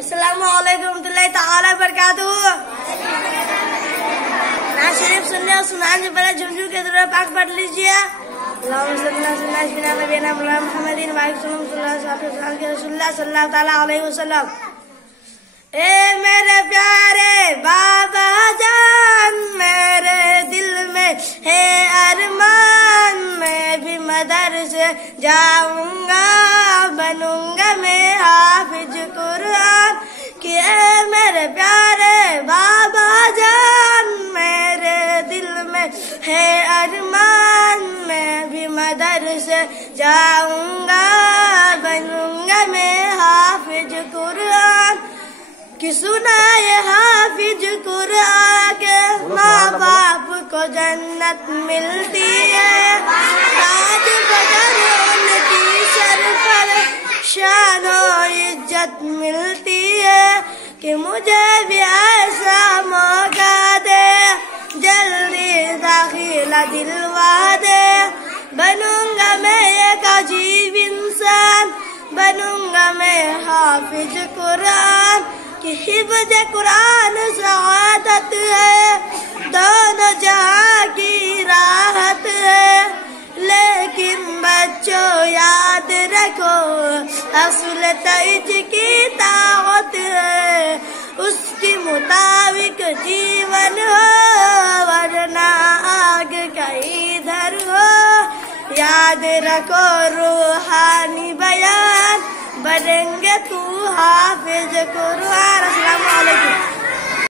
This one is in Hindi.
अस्सलामु अलैकुम रहमतुल्लाहि ताला बरकातुहू। नाज़ शरीफ सुनने और सुनाने से पहले झुमझुम के दुआ पाक पढ़ लीजिए। ए मेरे प्यारे बाबा जान, मेरे दिल में है अरमान, मैं भी मदरसे जाऊंगा, बनूंगा मैं हाफिज कुरान कि ए मेरे प्यारे बाबा जान, मेरे दिल में है अरमान, मैं भी मदरसे जाऊंगा, बनूंगा मैं हाफिज कुरान कि सुनाए हाफिज कुरान के माँ बाप को जन्नत मिलती है, ताज बदर उनकी सर पर शान और इज्जत मिलती है कि मुझे भी ऐसा मौका दे, जल्दी दाखिला दिलवा दे, बनूंगा मैं एक अजीब इंसान, बनूंगा मैं हाफिज कुरान कि हिफ्ज़ कुरान सआदत है, दोनों जहां की राहत है, लेकिन बच्चों याद रखो असल तइज की ताकत है, उसके मुताबिक जीवन हो वरना आग का इधर हो, याद रखो रूहानी बयान, बनेंगे तू हाफिज कुरान। अस्सलामु अलैकुम।